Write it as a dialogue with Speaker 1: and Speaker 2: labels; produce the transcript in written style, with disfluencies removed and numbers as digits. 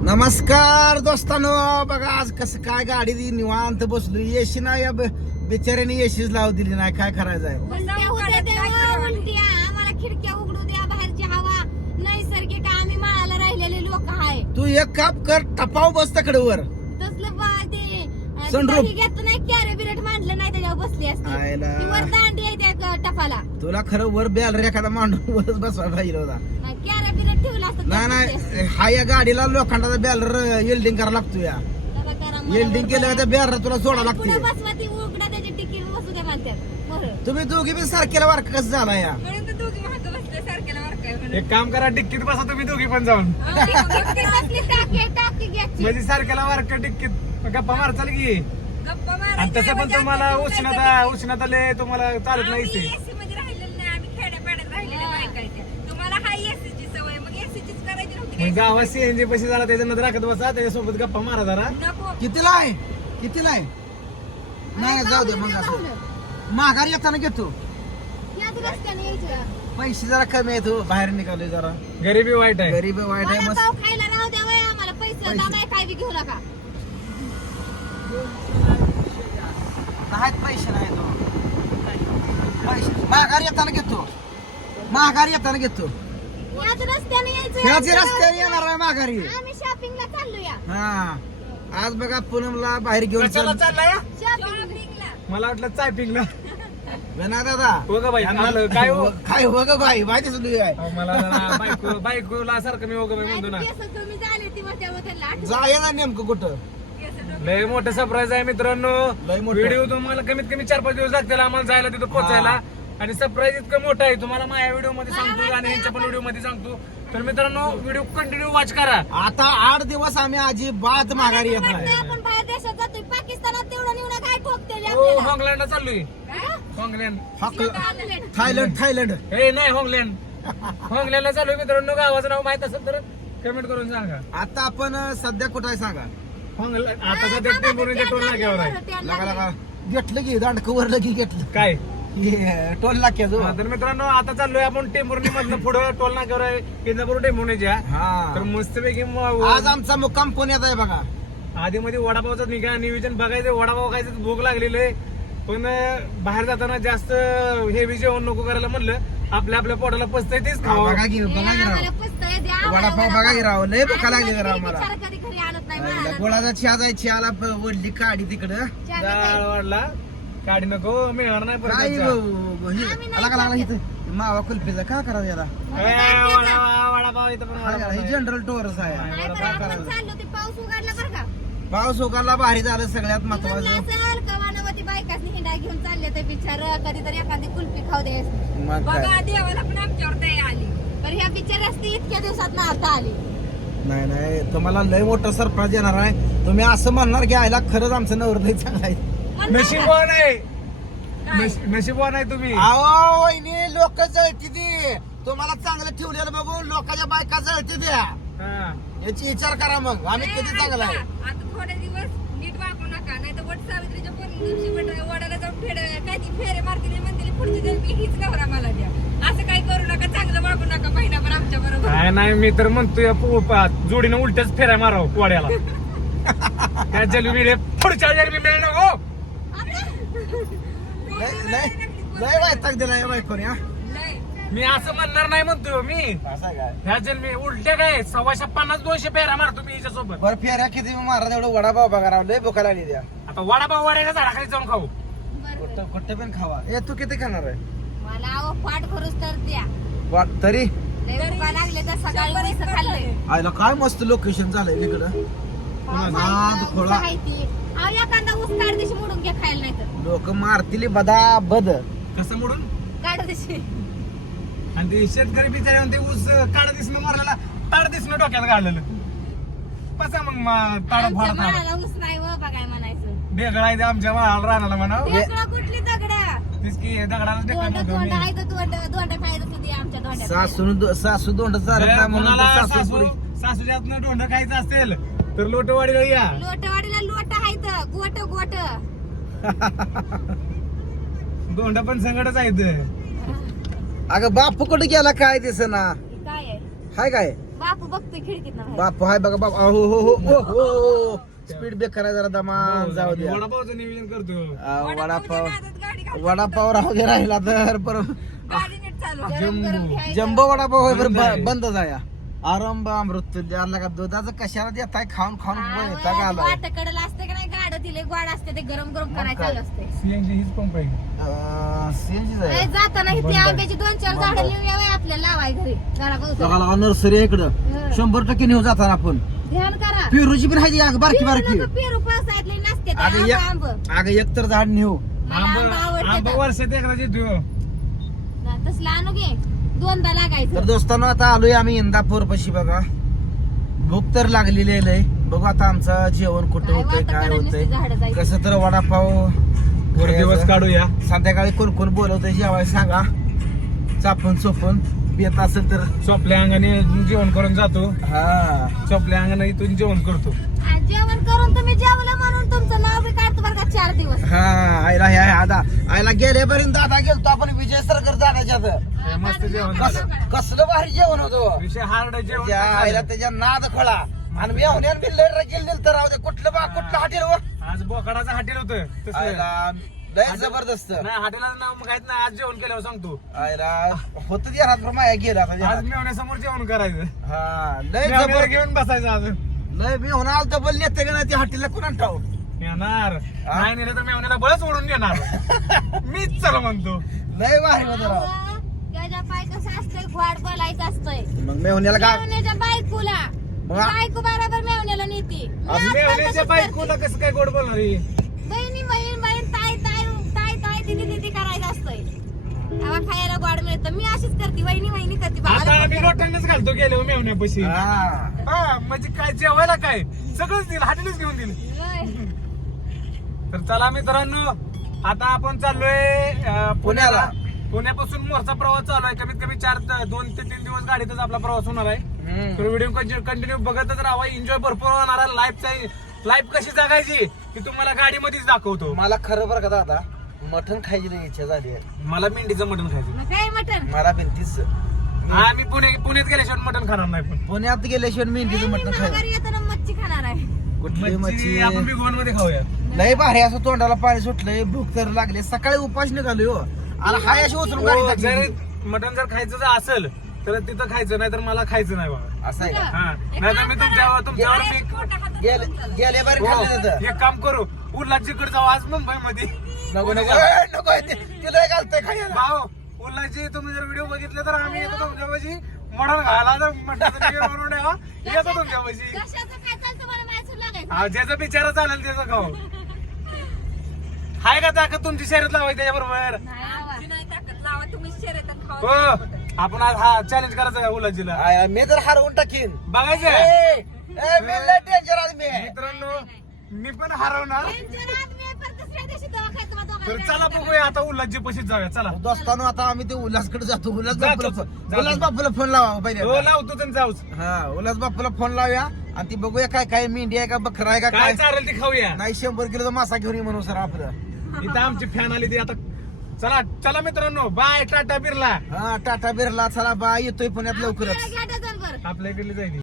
Speaker 1: नमस्कार दोस्तांनो, बघा आज कसं काय गाडी निवांत बसलो. एसी नाही या बिचाऱ्याने एसीच लावू दिली नाही. काय करायचं आहे?
Speaker 2: आम्हाला खिडक्या उघडू द्या, बाहेरची हवा नैसर्गिक. आम्ही माळाला राहिलेले लोक आहे.
Speaker 1: तू एक काम कर, टपाव बस तकडे वर.
Speaker 2: तसलं ते
Speaker 1: Sunroof.
Speaker 2: घेतलं नाही, कॅरेबिरेट मांडलं नाही, त्याच्यावर बसली असती.
Speaker 1: आयला.
Speaker 2: ती वर दांडी आहे त्या टपाला.
Speaker 1: तुला खरं वर बॅलर एखादा मांडून वरच बसवायला पाहिजे होता.
Speaker 2: कॅरेबिरेट ठेवलं असतं.
Speaker 1: नाही हा या गाडीला लोखंडाचा बॅलर वेल्डिंग करायला लागतो. या वेल्डिंग केलं का त्या बॅलर तुला सोडा लागते.
Speaker 2: बसवा ती उघडा, त्याची तिकीट बसू द्या म्हणतात.
Speaker 1: तुम्ही दोघी बी सारखेला वारक कसं झाला या?
Speaker 2: दोघी महाग बसले सारख्याला वर
Speaker 3: एक काम करा, डिक्कीत बसा तुम्ही दोघी पण जाऊन.
Speaker 2: टाकी घ्यायची.
Speaker 3: म्हणजे सारख्याला वारक डिक्कीत गप्पा मारचाल की.
Speaker 2: गप्पा
Speaker 3: आणि तसं पण तुम्हाला उष्णता लय तुम्हाला चालत नाही इथे.
Speaker 2: एसी मध्ये राहिलेलं नाही, आम्ही खेड्यापाड्यात राहिलेल्या बायका आहेत. तुम्हाला हाय एसीची सवय, मग एसीचीच करायची नव्हती.
Speaker 3: मग गावात सीएनजी पैसे झाला त्याच्यानंतर राखत बसा, त्याच्यासोबत गप्पा मारा जरा.
Speaker 2: नको.
Speaker 1: कितीला आहे? कितीला आहे? नाही जाऊ दे मग. असं माघारी येताना घेतो.
Speaker 2: याच रस्त्याने यायचं.
Speaker 1: पैसे जरा कमी येतो, बाहेर निघाले जरा.
Speaker 3: गरिबी वाईट आहे.
Speaker 1: गरीब वाईट आहे. मस्त
Speaker 2: वडापाव खायला राहू द्या वय, आम्हाला पैसे दादा काय बी घेऊ नका.
Speaker 1: नाहीत पैसे नाही तो. पैसे माघारी येताना घेतो. माघारी येताना घेतो.
Speaker 2: याच रस्त्याने यायचं.
Speaker 1: ह्याच रस्त्याने येणार आहे माघारी.
Speaker 2: आम्ही शॉपिंगला चाललोया.
Speaker 1: हा आज बघा पूनमला बाहेर घेऊन
Speaker 3: कशाला चाललाय?
Speaker 2: शॉपिंगला.
Speaker 3: मला वाटलं चाय पिंगला.
Speaker 1: ना दादा
Speaker 3: हो ग बाई, आलं काय हो?
Speaker 1: काय हो ग बाई माहिती सुद्धा आहे.
Speaker 3: अहो, मला जरा बायकोला सारखं मी हो ग बाई म्हणतो ना.
Speaker 2: केस तुम्ही झाले ती मग त्यामुळे त्यांना आठवण.
Speaker 1: जाय ना नेमकं कुठं.
Speaker 3: लय मोठं सरप्राईज आहे मित्रांनो.
Speaker 1: लय मोठं.
Speaker 3: व्हिडिओ तुम्हाला कमीत कमी 4-5 दिवस लागतील आम्हाला जायला तिथं पोहोचायला. आणि सरप्राईज इतकं मोठं आहे, तुम्हाला माझ्या व्हिडिओ मध्ये सांगतो आणि ह्यांच्या पण व्हिडिओ मध्ये सांगतो. तर मित्रांनो व्हिडिओ कंटिन्यू वॉच करा.
Speaker 1: आता 8 दिवस आम्ही अजिबात माघारी येत
Speaker 2: वाटतंय
Speaker 1: नाही.
Speaker 2: आपण बाहेर देशात जातोय, पाकिस्तानात तेवढं निवडा काय ठोकते
Speaker 3: हो, हॉंगलँडला चाललोय. हॉंगलँड
Speaker 1: थायलंड थायलंड.
Speaker 3: हे नाही, हॉंगलँड. हॉंगलँडला चाललोय मित्रांनो. गावाचं नाव माहित असेल तर कमेंट करून सांगा.
Speaker 1: आता आपण सध्या कुठं आहे सांगा.
Speaker 3: हॉंगलँड आता सध्या टेंभुर्णीच्या टोल नाक्यावर आहे.
Speaker 1: लगा लगा घेतलं की दांडकं वरलं की घेतलं.
Speaker 3: काय
Speaker 1: टोल नाक्याचं.
Speaker 3: तर मित्रांनो आता चाललोय आपण टेंभुर्णी मधनं पुढं टोल नाक्यावर आहे, इंदापूर टेंभुर्णीच्या.
Speaker 1: हा
Speaker 3: तर मस्तपैकी
Speaker 1: आज आमचा मुक्काम पुण्यात आहे बघा.
Speaker 3: आधी मध्ये वडापावचं निघा नियोजन बघायचं. वडापाव खायचं भूक लागलेलं आहे, पण बाहेर जाताना जास्त हेवी जेवण नको करायला म्हणलं. आपल्या पोटाला पचतंय तेच खावं.
Speaker 1: बघा की राव वडापाव बघा की राव. लय भुका लागली जरा आम्हाला.
Speaker 2: कधी घरी आणत नाही मला.
Speaker 1: गोळाचा चहा जायची आला वडली काढी तिकडं.
Speaker 3: डाळ वाढला काढी नको, मिळणार नाही परत
Speaker 1: काय
Speaker 3: त्याच्या.
Speaker 1: आला का लागला इथं मावा कुल्फीचा का करा याला.
Speaker 3: वडापाव इथं पण वडापाव नाही.
Speaker 1: जनरल टोरच आहे.
Speaker 2: नाही बरं, आपण चाललो ते पाऊस उघडला बरं का.
Speaker 1: पाऊस उघडला भारी झालं सगळ्यात महत्वाचं.
Speaker 2: असेल कवानवती बायकासनी हिंडा घेऊन चालले ते बिचार, कधीतरी एखादी कुल्फी खाऊ दे.
Speaker 1: मग काय.
Speaker 2: बघा देवाला पण आमच्यावर दया आली. तर ह्या बिचार असते इतक्या दिवसात ना आता आली.
Speaker 1: नाही नाही तुम्हाला लय मोठं सरप्राईज येणार आहे. तुम्ही असं म्हणणार की आयला खरंच आमचं नवरं लय चांगलं आहे.
Speaker 3: नशीबवान आहे. नशीबवान आहे तुम्ही.
Speaker 1: अहो वहिनी लोक जळती ती. तुम्हाला चांगलं ठेवलेलं बघून लोकांच्या बायका जळती द्या.
Speaker 3: हा.
Speaker 1: याची विचार करा मग आम्ही किती चांगला आहे.
Speaker 2: आता थोडे दिवस नीट वागू नका, नाही तर वट सावित्रीच्या दिवशी वडाला जाऊन काय ती फेरे मारतील म्हणतील पुढची जन्मी हीच नवरा मला द्या. असं काही करू नका, चांगलं वागू नका महिनाभर आमच्या बरोबर.
Speaker 3: काय नाही, मी तर म्हणतोय जोडीनं उलट्याच फेऱ्या माराव पोड्याला. त्या जलबी पुढच्या जलबी मिळणार हो.
Speaker 1: लय वैताग दिला या बायकोने. हा
Speaker 3: मी असं म्हणणार नाही म्हणतोय मी.
Speaker 1: असं काय.
Speaker 3: ह्या जन्मी उलट्या काय 150-200 फेऱ्या मारतो मी हिच्यासोबत.
Speaker 1: बरं फेऱ्या किती मारा तेवढं वडापाव बघा राव. लय भुका लागली द्या.
Speaker 3: आता वडापाव वाड्याच्या झाडाखाली जाऊन खाऊ.
Speaker 1: कुठं कुठं पण खावा. ए तू किती खाणार आहे?
Speaker 2: मला अहो पाठ भरूच तर द्या.
Speaker 1: तरी
Speaker 2: लय भुका लागले तर सकाळी उडीचं खाल्लंय.
Speaker 1: आयला काय मस्त लोकेशन झालंय इकडं. नाद खोळा.
Speaker 2: अहो एखादा ऊस काढ दिशी मोडून घ्या खायला, नाही तर
Speaker 1: लोक मारतील बदा बद.
Speaker 3: कसं म्हणून?
Speaker 2: काढ दिशी.
Speaker 3: आणि ते शेतकरी बिचारे म्हणते ऊस काढ दिसणं मारलेला ताड दिसणं डोक्यात काढलेलं. कसा मग ताड
Speaker 2: आमच्या
Speaker 3: फाडता
Speaker 2: माळाला ऊस नाही व बघाय म्हणायचं.
Speaker 3: ढेकळा आहे ते आमच्या माळाला राहणार म्हणाव.
Speaker 2: ढेकळं कुठली दगडा.
Speaker 3: तीच की दगडाला ढेकळा
Speaker 2: दोंड
Speaker 3: म्हणतो
Speaker 2: दोंड
Speaker 3: मी.
Speaker 2: आहे तर दोंड खायचं होती आमच्या दोंड्यात.
Speaker 1: सासू दोंड चालत नाही म्हणून
Speaker 3: कोणाला
Speaker 1: तर सासू पुढे.
Speaker 3: सासूच्या हातनं डोंड खायचं असेल तर लोटवाडीला या.
Speaker 2: लोटवाडीला लोट आहेत, गोट गोट.
Speaker 3: दोंड पण संकटच आहेत.
Speaker 1: अगं बापू कुठे गेला काय दिसना.
Speaker 2: काय आहे?
Speaker 1: हाय काय
Speaker 2: बापू बघतोय खिडकीत ना
Speaker 1: बापू हाय बघा बाप हो हो हो हो हो स्पीड ब्रेक करा जरा दमान जाऊ द्या
Speaker 3: वडापावचं नियोजन करतो
Speaker 1: वडापाव वडापाव राहू दे राहिला तर परत
Speaker 2: गाडी नीट चालू
Speaker 1: जम्बो वडापाव होय बरं बंद जाया आरंभ अमृत द्यायला का दुधाचं कशाला देताय खाऊन खाऊन वैताग आलाय.
Speaker 2: वाटकडेला असते का नाही गाडं दिले गोड असते ते गरम गरम करायचं चालू असते
Speaker 3: सीएनजी हीच पंप आहे
Speaker 1: CNG जाया.
Speaker 2: जाताना इथे आंब्याची 2-4 झाडं लिहूया आपल्याला लावाय घरी जरा बघतो
Speaker 1: बघा नर्सरी आहे इकडं 100% नेऊ जाताना आपण
Speaker 2: ध्यान करा
Speaker 1: पेरूची पण आहे बारकी बारकी
Speaker 2: पेरू पावसाळ्यातले नसते ते
Speaker 1: अगं
Speaker 2: आंब
Speaker 1: अगं एक तर झाड नेऊ
Speaker 2: मला आंबा
Speaker 3: आंबा
Speaker 2: आवडते
Speaker 3: वर्षात एकदा येतो
Speaker 2: तसला आणू घे 2दा लागायचं
Speaker 1: तर दोस्तांनो आता आलोय आम्ही इंदापूर पशी बघा भूक तर लागलेली आहे लय. बघू आता आमचं जेवण कुठं
Speaker 2: काय
Speaker 1: होतंय काय
Speaker 2: वाटतं नुसती झाडं
Speaker 1: होतंय
Speaker 2: जायची.
Speaker 1: कसं तर वडापाव
Speaker 3: थोडे दिवस काढूया
Speaker 1: संध्याकाळी कोण कोण बोलवतंय जेवायला सांगा चापून चोपून येत असेल तर
Speaker 3: चोपल्या अंगाने जेवण करून जातो
Speaker 1: हा
Speaker 3: चोपल्या अंगाने इथून जेवण करतो
Speaker 2: आणि जेवण करून तुम्ही जेवलं म्हणून तुमचं नाव बी काढतो बरं का 4 दिवस
Speaker 1: हा आईला ह्या आदा आईला गेल्यापर्यंत दादा गेलतो आपण विजय सरकर दादाच्यात
Speaker 3: हे मस्त जेवण झालं.
Speaker 1: कसलं भारी जेवण होतं
Speaker 3: विषय हार्ड जेवण
Speaker 1: त्या आईला त्याच्या नाद खळा आणि मी अवण्यान बिल्डर गेल तर राहू दे कुठलं कुठलं हॉटेल वर
Speaker 3: आज बोकाडाचं हॉटेल होतं तसलं.
Speaker 1: आईला लय जबरदस्त
Speaker 3: नाही हॉटेलाचं नाव माहित नाही आज जेवण केल्यावर सांगतो
Speaker 1: आईला होत त्या माया गेला
Speaker 3: आज मेवण्यासमोर जेवण करायचं
Speaker 1: हा लय
Speaker 3: मेवण्याला
Speaker 1: जबर
Speaker 3: घेऊन बसायचं अजून
Speaker 1: लय मी होणार डबल नेते का नाही त्या हॉटेलला कुणा ठाऊ
Speaker 3: येणार नाही नेलं तर मेवण्याला बळच ओढून देणार मीच चला म्हणतो
Speaker 1: लय भारी होतं राव
Speaker 2: त्याच्या पाय कसं असतंय घोड बोलायचं असतंय
Speaker 1: मग मी होण्याला का
Speaker 2: मेवण्याच्या बायकोला बायको बरोबर मेवण्याला नेते
Speaker 3: आज मेवण्याच्या बायकोला कसं काय गोड बोलणार ही?
Speaker 2: बहिणी बहीण बहीण ताई ताई ताई ताई दिदी दिदी करायचं असतंय तेव्हा खायला गोड मिळतं मी अशीच करते वहिनी वहिनी करते
Speaker 3: आता
Speaker 2: भावाला
Speaker 3: आम्ही रोटांनाच घालतो गेलो मेवण्यापाशी
Speaker 1: हा
Speaker 3: हा म्हणजे काय जेवायला काय सगळंच दिलं हॉटेलच घेऊन दिलं
Speaker 2: लय.
Speaker 3: तर चला मित्रांनो आता आपण चाललोय पुण्याला
Speaker 1: पुण्याला.
Speaker 3: पुण्यापासून मोरचा प्रवास चालू आहे कमीत कमी 2 ते 3 दिवस गाडीतच आपला प्रवास होणार आहे तर व्हिडिओ कंटिन्यू बघतच राहा एन्जॉय भरपूर होणार आहे लाईफ कशी जगायची ती तुम्हाला गाडीमध्येच दाखवतो
Speaker 1: मला खरं बरं का दादा मटण खायची लई इच्छा झाली आहे.
Speaker 3: मला मेंढीचं मटण खायचं
Speaker 2: मग काय मटण
Speaker 1: मला भिंतीच
Speaker 3: आम्ही पुण्यात गेल्याशिवाय मटण खाणार नाही पण
Speaker 1: पुण्यात गेल्याशिवाय मेंढीचं मटण खायचं
Speaker 2: घरी येताना मच्छी खाणार आहे
Speaker 1: कुठली
Speaker 3: मच्छी
Speaker 1: मच्छी
Speaker 3: आपण बिगवान मध्ये खाऊया
Speaker 1: लय भारी असं तोंडाला पाणी सुटलंय भूक तर लागले सकाळी उपास निघालोय हो आणि हाय अशी उचलून गाडी
Speaker 3: हो,
Speaker 1: टाकली.
Speaker 3: जर मटण जर खायचं जर असेल तर तिथं खायचं नाही तर मला खायचं नाही बाबा
Speaker 1: असं आहे का
Speaker 3: हा नाही तर मी तुमच्यावर
Speaker 1: गेले बारी
Speaker 3: हो,
Speaker 1: खाल्ले तिथं
Speaker 3: एक काम करू उल्हासजीकडे जाऊ आज मुंबई मध्ये
Speaker 1: नको नको ए, नको आहे ते. तिला घालतंय खायला
Speaker 3: भाऊ उल्हासजी तुम्ही जर व्हिडिओ बघितले तर आम्ही येतो तुमच्यापाशी मटण खायला तर मटणाचं बनवून ठेवा येतो तुमच्यापाशी
Speaker 2: कशाचं काय चालतं मला माहिती लागायचं
Speaker 3: हा, ज्याचा बिचारा चालेल त्याचं खाऊ हाय का ताकद तुमची शर्यत लावायची त्याच्याबरोबर
Speaker 2: नाही ताकद लावा तुम्ही शर्यतात
Speaker 3: हो आपण आज हा चॅलेंज करायचं आहे उल्हासजीला
Speaker 1: आय, मी तर हरवून टाकीन
Speaker 3: बघायचं
Speaker 1: ए, ए, मी लय डेंजर आदमी आहे.
Speaker 3: मित्रांनो मी पण हरवणार तर
Speaker 2: चला
Speaker 3: चला बघूया आता उल्हासजी पशीच जाऊया चला
Speaker 1: दोस्तानो आता आम्ही ते उल्हासकडे जातो उल्हास
Speaker 3: जातो,
Speaker 1: बापूला
Speaker 3: जातो.
Speaker 1: उल्हास बापूला फोन लावा पहिले
Speaker 3: हो लावतो तर जाऊच
Speaker 1: हा उल्हास बापूला फोन लावूया आणि ती बघूया काय काय मेंढी आहे का बकरा आहे का
Speaker 3: काय
Speaker 1: काय
Speaker 3: चालेल ती खाऊया
Speaker 1: नाही 100 किलोचा मासा घेऊन ये म्हणून सर आपलं
Speaker 3: इथं आमची फॅन आली ती आता चला चला मित्रांनो बाय टाटा बिर्ला
Speaker 1: हा टाटा बिर्ला चला बा येतोय पुण्यात लवकरच
Speaker 2: घ्या डझनभर.
Speaker 3: आपल्या इकडली जाईल